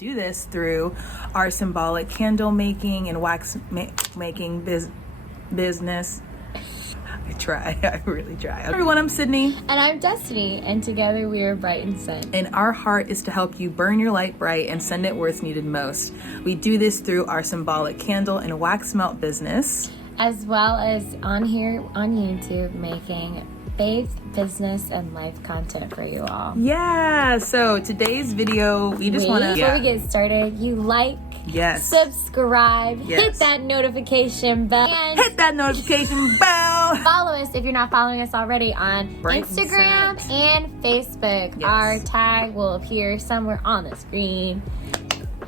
do this through our symbolic candle making and wax making business. I really try. Everyone, I'm Sydney. And I'm Destiny, and together we are Bright and Sent. And our heart is to help you burn your light bright and send it where it's needed most. We do this through our symbolic candle and wax melt business, as well as on here on YouTube making faith, business, and life content for you all. Yeah, so today's video, we just want to... Before we get started, you like, yes, subscribe, yes, hit that notification bell, and hit that notification bell. Follow us if you're not following us already on Bright Instagram and Facebook. Yes. Our tag will appear somewhere on the screen.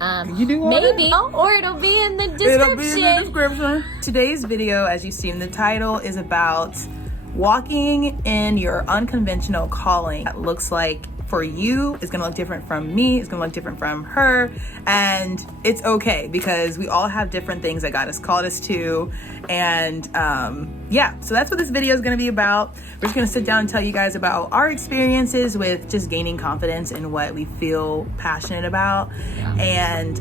You do maybe, or it'll be in the description. It'll be in the description. Today's video, as you see in the title, is about walking in your unconventional calling. That looks like for you, it's gonna look different from me, it's gonna look different from her, and it's okay because we all have different things that God has called us to. And yeah, so that's what this video is gonna be about. We're just gonna sit down and tell you guys about our experiences with just gaining confidence in what we feel passionate about, and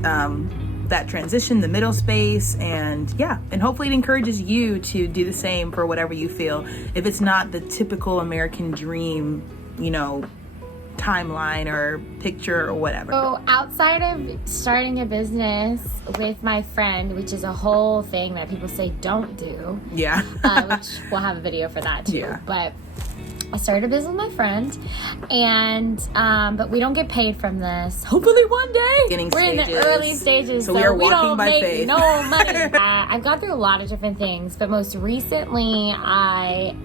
that transition, the middle space, and yeah, and hopefully it encourages you to do the same for whatever you feel. If it's not the typical American dream, you know, timeline or picture or whatever. So outside of starting a business with my friend, which is a whole thing that people say don't do, yeah, which we'll have a video for that too. Yeah. But I started a business with my friend, and but we don't get paid from this. Hopefully one day. We're in the early stages, so we are walking by make faith. No money. I've gone through a lot of different things, but most recently I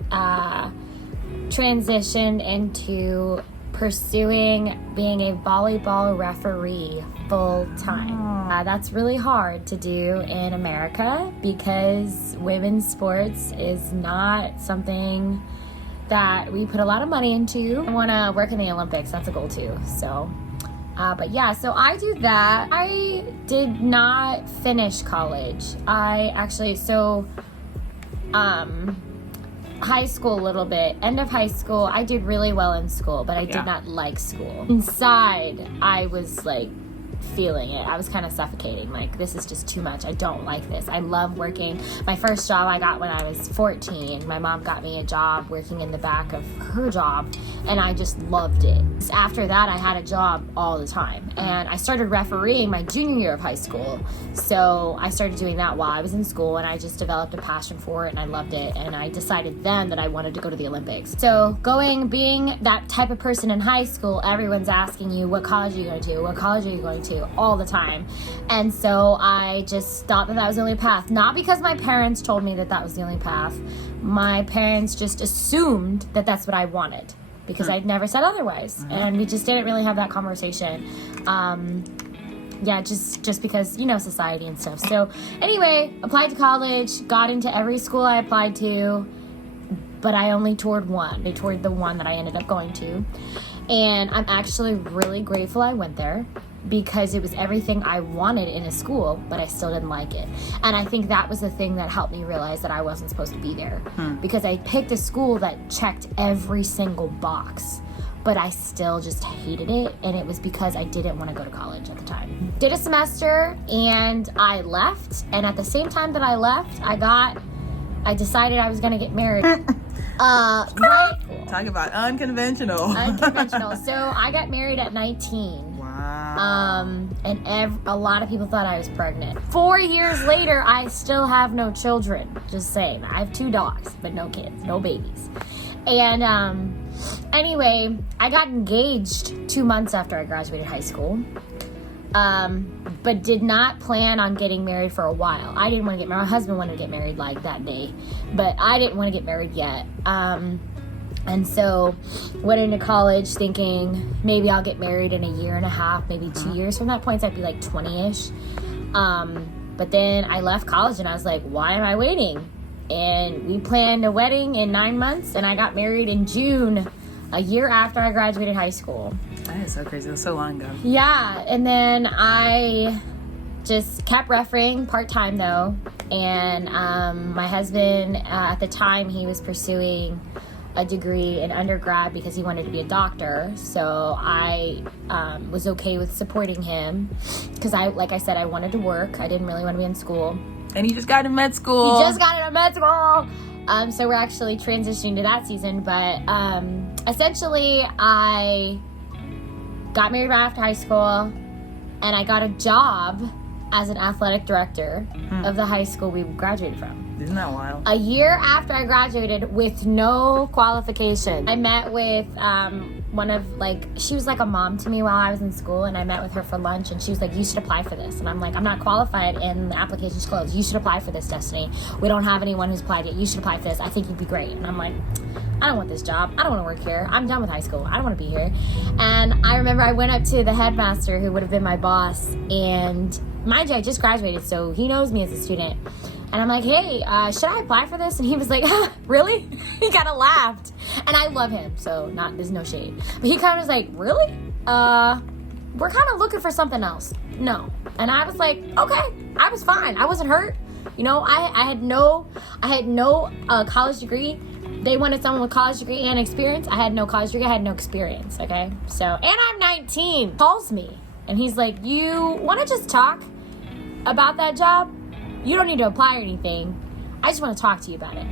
transitioned into pursuing being a volleyball referee full time. That's really hard to do in America because women's sports is not something that we put a lot of money into. I want to work in the Olympics. That's a goal too. So, but yeah, so I do that. I did not finish college. I actually, high school a little bit. End of high school, I did really well in school, but I did not like school. Inside, I was like feeling it. I was kind of suffocating. Like, this is just too much. I don't like this. I love working. My first job I got when I was 14. My mom got me a job working in the back of her job, and I just loved it. After that, I had a job all the time, and I started refereeing my junior year of high school. So I started doing that while I was in school, and I just developed a passion for it, and I loved it, and I decided then that I wanted to go to the Olympics. So being that type of person in high school, everyone's asking you, what college are you going to do? What college are you going to? All the time. And so I just thought that was the only path. Not because my parents told me that was the only path. My parents just assumed that that's what I wanted because I'd never said otherwise. And we just didn't really have that conversation. Yeah, just because, you know, society and stuff. So anyway, applied to college, got into every school I applied to, but I only toured one. I toured the one that I ended up going to. And I'm actually really grateful I went there, because it was everything I wanted in a school, but I still didn't like it. And I think that was the thing that helped me realize that I wasn't supposed to be there. Because I picked a school that checked every single box, but I still just hated it. And it was because I didn't want to go to college at the time. Did a semester and I left. And at the same time that I left, I decided I was going to get married. Right? Talk about unconventional. Unconventional. So I got married at 19. And a lot of people thought I was pregnant. 4 years later, I still have no children. Just saying. I have 2 dogs, but no kids, no babies. And anyway, I got engaged 2 months after I graduated high school. But did not plan on getting married for a while. I didn't want to get married. My husband wanted to get married like that day, but I didn't want to get married yet. And so went into college thinking maybe I'll get married in a year and a half, maybe 2 years from that point. So I'd be like 20-ish. But then I left college and I was like, why am I waiting? And we planned a wedding in 9 months, and I got married in June, a year after I graduated high school. That is so crazy. It was so long ago. Yeah. And then I just kept refereeing part-time though. And my husband, at the time, he was pursuing a degree in undergrad because he wanted to be a doctor. So I was okay with supporting him because like I said, I wanted to work. I didn't really want to be in school. And he just got in med school. He just got into med school. So we're actually transitioning to that season. But essentially, I got married right after high school, and I got a job as an athletic director of the high school we graduated from. Isn't that wild? A year after I graduated with no qualification. I met with she was like a mom to me while I was in school, and I met with her for lunch, and she was like, you should apply for this. And I'm like, I'm not qualified and the application's closed. You should apply for this, Destiny. We don't have anyone who's applied yet. You should apply for this. I think you'd be great. And I'm like, I don't want this job. I don't want to work here. I'm done with high school. I don't want to be here. And I remember I went up to the headmaster, who would have been my boss, and mind you, I just graduated, so he knows me as a student. And I'm like, hey, should I apply for this? And he was like, really? He kind of laughed. And I love him, so there's no shade. But he kind of was like, really? We're kind of looking for something else. No. And I was like, okay. I was fine. I wasn't hurt. You know, I had no college degree. They wanted someone with college degree and experience. I had no college degree. I had no experience, okay? So, and I'm 19. Calls me. And he's like, you want to just talk about that job? You don't need to apply or anything. I just want to talk to you about it.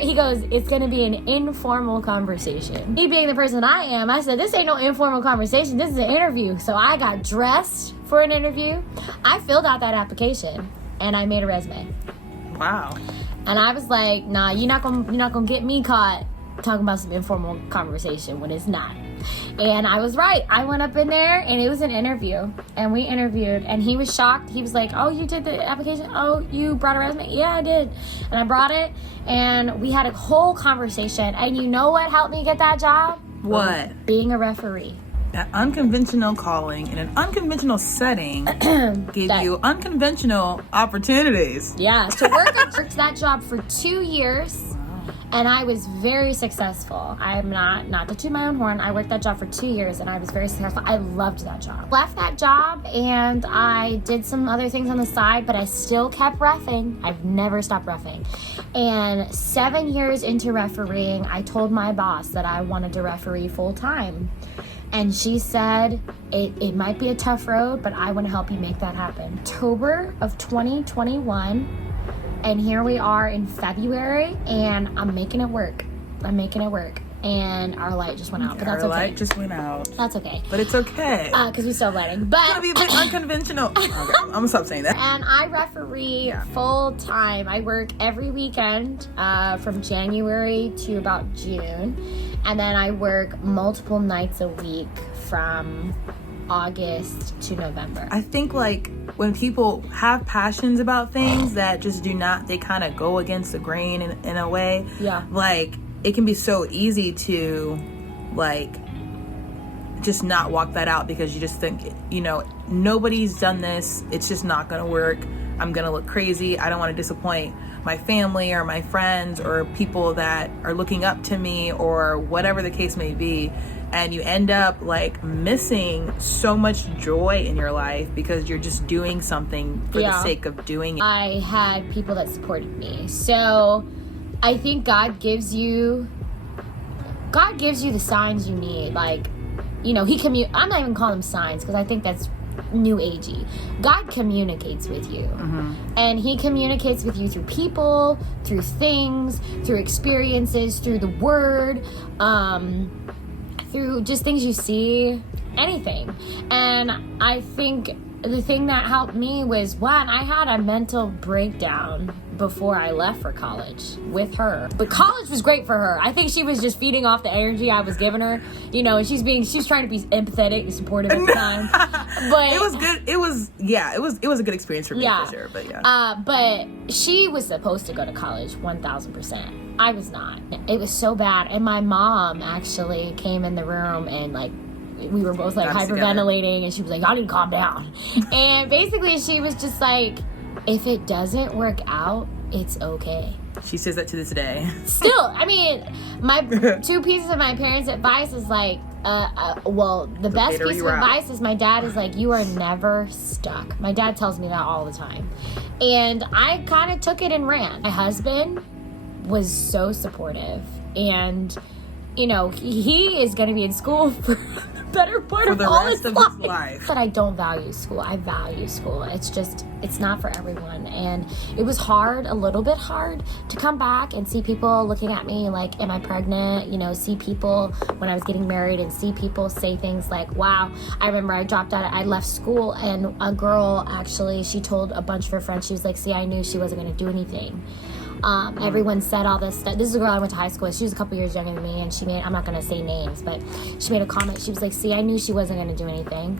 He goes, it's going to be an informal conversation. Me being the person I am, I said, this ain't no informal conversation. This is an interview. So I got dressed for an interview. I filled out that application, and I made a resume. Wow. And I was like, nah, you're not gonna get me caught talking about some informal conversation when it's not. And I was right. I went up in there, and it was an interview, and we interviewed, and he was shocked. He was like, oh, you did the application? Oh, you brought a resume? Yeah, I did. And I brought it, and we had a whole conversation. And you know what helped me get that job? What? Being a referee. That unconventional calling in an unconventional setting gave you unconventional opportunities. Yeah, to work that job for 2 years. And I was very successful. I'm not to toot my own horn. I worked that job for 2 years, and I was very successful. I loved that job. Left that job, and I did some other things on the side, but I still kept reffing. I've never stopped reffing. And 7 years into refereeing, I told my boss that I wanted to referee full time. And she said, it might be a tough road, but I want to help you make that happen. October of 2021. And here we are in February, and I'm making it work. And our light just went out, but that's okay. Our light just went out. That's okay. But it's okay. Because we still have lighting. But it's going to be a bit unconventional. Okay, I'm going to stop saying that. And I referee full time. I work every weekend from January to about June. And then I work multiple nights a week from August to November. I think like when people have passions about things that just do not, they kind of go against the grain in a way. Yeah. Like it can be so easy to like just not walk that out because you just think, you know, nobody's done this. It's just not going to work. I'm going to look crazy. I don't want to disappoint my family or my friends or people that are looking up to me or whatever the case may be. And you end up like missing so much joy in your life because you're just doing something for the sake of doing it. I had people that supported me. So I think God gives you the signs you need. Like, you know, I'm not even calling them signs because I think that's new agey. God communicates with you. Mm-hmm. And he communicates with you through people, through things, through experiences, through the word, through just things you see, anything. And I think the thing that helped me was, one, I had a mental breakdown before I left for college with her. But college was great for her. I think she was just feeding off the energy I was giving her. You know, she's trying to be empathetic and supportive at the time. But it was good. It was a good experience for me for sure. But yeah. But she was supposed to go to college 1,000%. I was not. It was so bad. And my mom actually came in the room and like we were both like hyperventilating, and she was like, "I need to calm down." And basically she was just like, if it doesn't work out, it's okay. She says that to this day. Still, I mean, my 2 pieces of my parents' advice is like, the best piece of advice is my dad is like, you are never stuck. My dad tells me that all the time. And I kind of took it and ran. My husband was so supportive. And you know, he is going to be in school for better part for of the all rest his of life. his life. But I don't value school. I value school. It's just, it's not for everyone. And it was hard, a little bit hard, to come back and see people looking at me like, am I pregnant? You know, see people when I was getting married and see people say things like, wow. I remember I dropped out, I left school, and a girl actually, she told a bunch of her friends, she was like, see, I knew she wasn't going to do anything. Everyone said all this stuff. This is a girl I went to high school with. She was a couple years younger than me, and she made, I'm not going to say names, but she made a comment. She was like, see, I knew she wasn't going to do anything.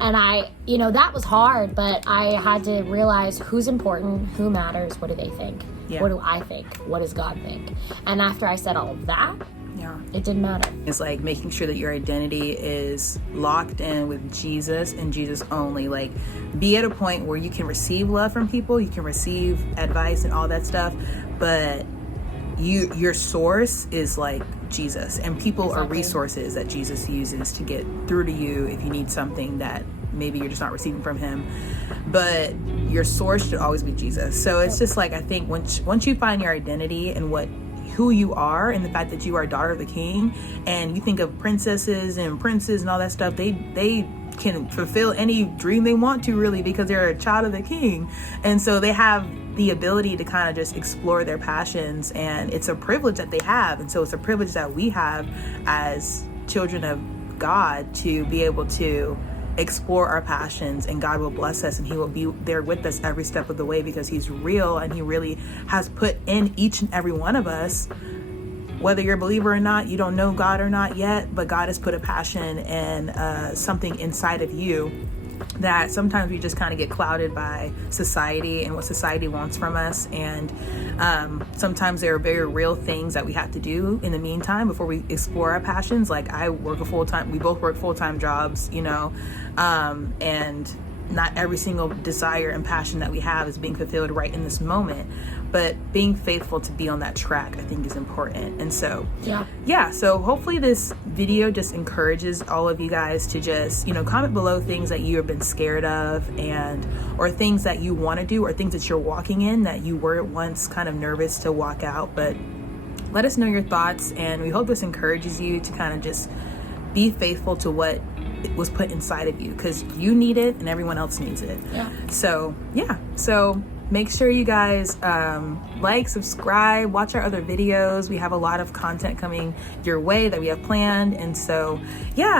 And I, you know, that was hard, but I had to realize who's important, who matters, what do they think? Yeah. What do I think? What does God think? And after I said all of that, Yeah. it didn't matter. It's like making sure that your identity is locked in with Jesus and Jesus only. Like, be at a point where you can receive love from people, you can receive advice and all that stuff, but your source is like Jesus, and people are resources that Jesus uses to get through to you if you need something that maybe you're just not receiving from him. But your source should always be Jesus. So it's just like, I think once you find your identity and who you are, and the fact that you are a daughter of the King, and you think of princesses and princes and all that stuff, they can fulfill any dream they want to, really, because they're a child of the King. And so they have the ability to kind of just explore their passions, and it's a privilege that they have. And so it's a privilege that we have as children of God to be able to explore our passions, and God will bless us, and he will be there with us every step of the way, because he's real, and he really has put in each and every one of us, whether you're a believer or not, you don't know God or not yet, but God has put a passion and something inside of you that sometimes we just kind of get clouded by society and what society wants from us. And sometimes there are very real things that we have to do in the meantime before we explore our passions. Like, I work we both work full-time jobs, you know, and not every single desire and passion that we have is being fulfilled right in this moment, but being faithful to be on that track, I think, is important. And so so hopefully this video just encourages all of you guys to just, you know, comment below things that you have been scared of, and or things that you want to do, or things that you're walking in that you were once kind of nervous to walk out. But let us know your thoughts, and we hope this encourages you to kind of just be faithful to what was put inside of you, because you need it and everyone else needs it. So make sure you guys like, subscribe, watch our other videos. We have a lot of content coming your way that we have planned. And so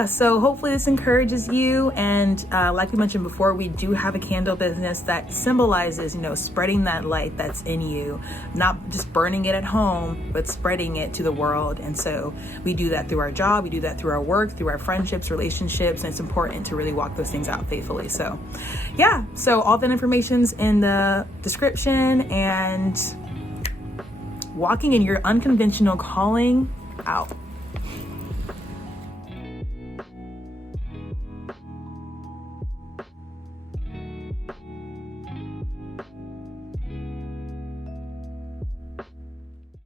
so hopefully this encourages you. And like we mentioned before, we do have a candle business that symbolizes, you know, spreading that light that's in you, not just burning it at home, but spreading it to the world. And so we do that through our job, we do that through our work, through our friendships, relationships, and it's important to really walk those things out faithfully. So so all that information's in the description, and walking in your unconventional calling out.